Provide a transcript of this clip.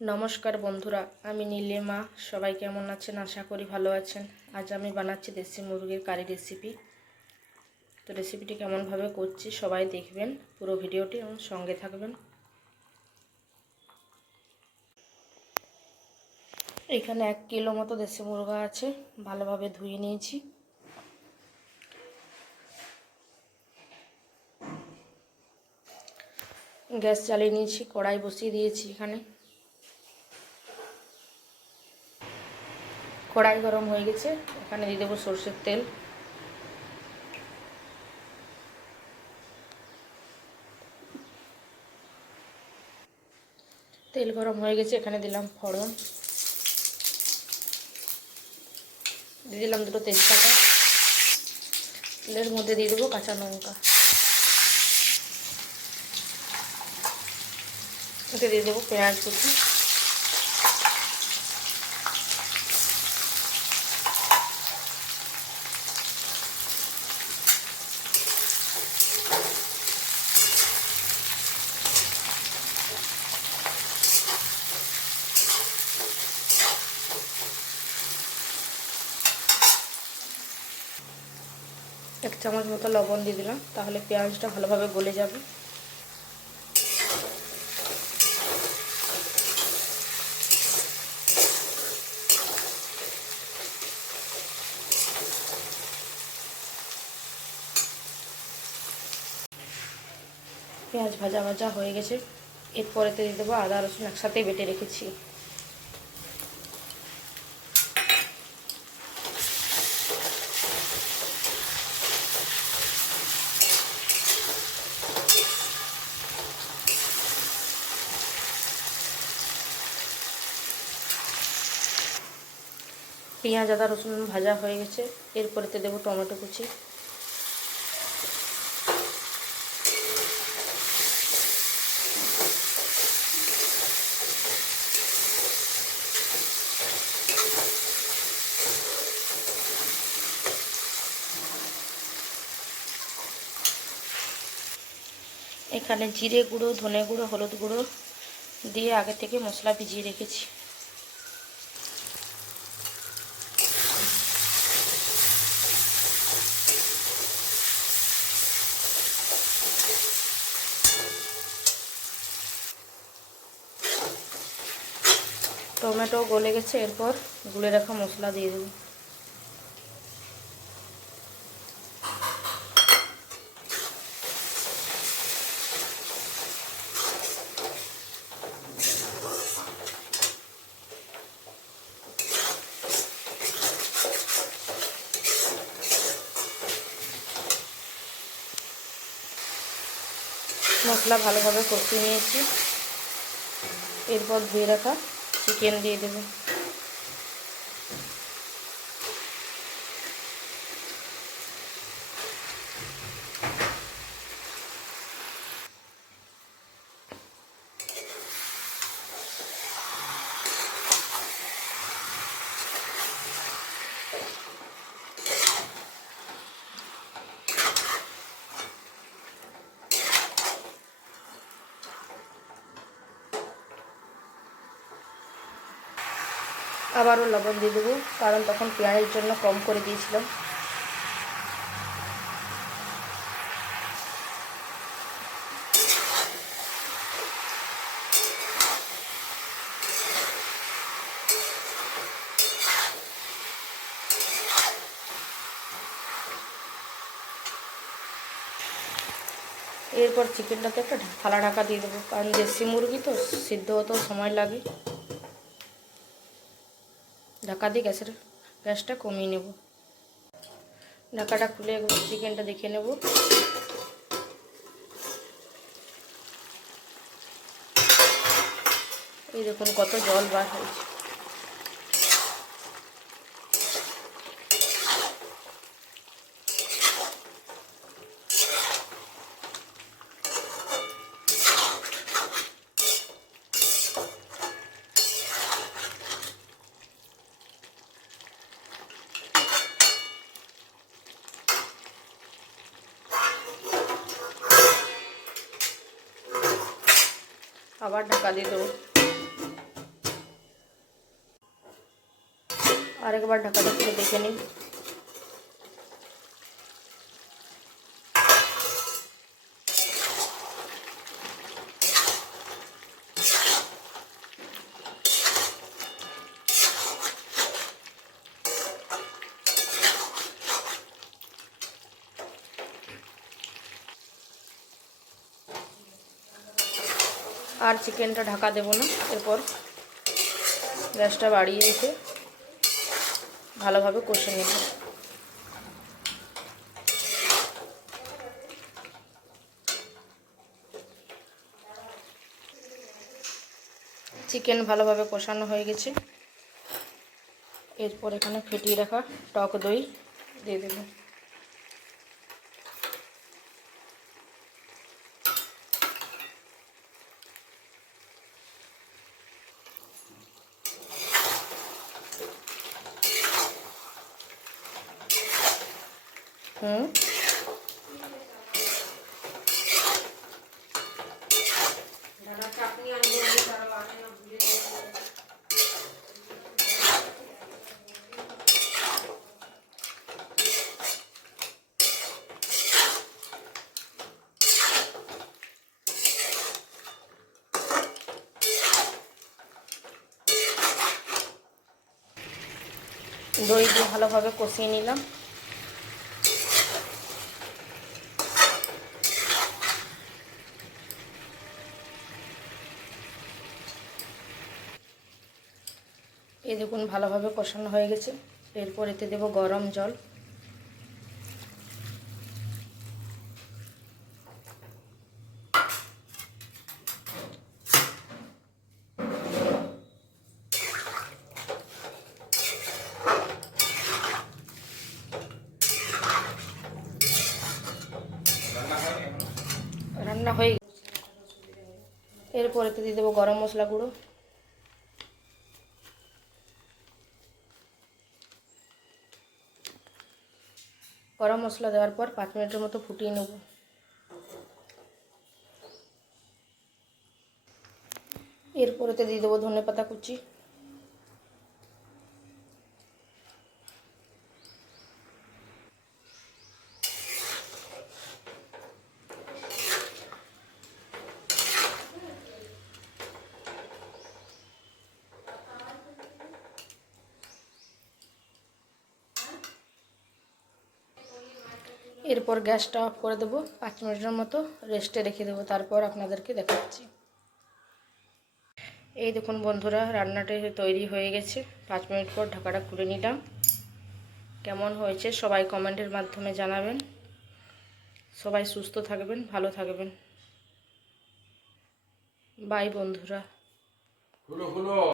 নমস্কার বন্ধুরা, আমি নীলিমা। সবাই কেমন আছেন? আশা করি ভালো আছেন। আজ আমি বানাচ্ছি দেশি মুরগির কারি রেসিপি তো রেসিপিটি কেমনভাবে করছি সবাই দেখবেন, পুরো ভিডিওটি এবং সঙ্গে থাকবেন। এখানে এক কিলো মতো দেশি মুরগা আছে, ভালোভাবে ধুয়ে নিয়েছি। গ্যাস চালিয়ে নিয়েছি, কড়াই বসিয়ে দিয়েছি এখানে। কড়াই গরম হয়ে গেছে। এখানে দিয়ে দেবো সর্ষের তেল। তেল গরম হয়ে গেছে, এখানে দিলাম ফড়ন। দিয়ে দিলাম দুটো তেজপাতা। তেলের মধ্যে দিয়ে দেবো কাঁচা লঙ্কা। দিয়ে দেবো পেঁয়াজ কুচি। এক চামচ মতো লবণ দিয়ে দিলাম, তাহলে পেঁয়াজটা ভালোভাবে গলে যাবে। পেঁয়াজ ভাজা ভাজা হয়ে গেছে। এরপরেতে দিয়ে দেবো আদা রসুন একসাথে বেটে রেখেছি। পেঁয়াজ, আদা, রসুন ভাজা হয়ে গেছে। এরপরেতে দেবো টমেটো কুচি। এখানে জিরে গুঁড়ো, ধনে গুঁড়ো, হলুদ গুঁড়ো দিয়ে আগে থেকে মশলা ভিজিয়ে রেখেছি। টমেটো গলে গেছে, এরপর গুলে রাখা মশলা দিয়ে দেবো। মশলা ভালোভাবে কষিয়ে নিয়েছি। এরপর ধুয়ে রাখা চিকেন দিয়ে দেবো। আবারও লবণ দিয়ে দেবো, কারণ তখন পেঁয়াজের জন্য কম করে দিয়েছিলাম। এরপর চিকেনটাতে একটা থালা ঢাকা দিয়ে দেবো, কারণ দেশি মুরগি তো, সিদ্ধ হতেও সময় লাগে। ঢাকা দিয়ে গ্যাসের গ্যাসটা কমিয়ে নেব। ঢাকাটা খুলে চিকেনটা দেখে নেব। এই দেখুন কত জল বার হয়েছে। আবার ঢাকা দিয়ে দেবো। আরেকবার ঢাকাটা খুলে দেখে নিই। আর চিকেনটা ঢাকা দেবো না, এরপর গ্যাসটা বাড়িয়ে রেখে ভালোভাবে কষে নেব। চিকেন ভালোভাবে কষানো হয়ে গেছে। এরপর এখানে ফেটিয়ে রাখা টক দই দিয়ে দেবো। হুম দই দিয়ে ভালোভাবে কষিয়ে নিলাম। এই দেখুন, ভালোভাবে কষানো হয়ে গেছে। এরপর এতে দেব গরম জল। রান্না হয়ে গেছে। এরপর দিয়ে দেবো গরম মশলা গুঁড়ো। গরম মশলা দেওয়ার পর পাঁচ মিনিটের মতো ফুটিয়ে নেব। এরপরেতে দিয়ে দেবো ধনে পাতা কুচি। এরপর গ্যাসটা অফ করে দেবো, পাঁচ মিনিটের মতো রেস্টে রেখে দেবো, তারপর আপনাদেরকে দেখাচ্ছি। এই দেখুন বন্ধুরা, রান্নাটা তৈরি হয়ে গেছে। পাঁচ মিনিট পর ঢাকাটা খুলে নিলাম। কেমন হয়েছে সবাই কমেন্টের মাধ্যমে জানাবেন। সবাই সুস্থ থাকবেন, ভালো থাকবেন। বাই বন্ধুরা।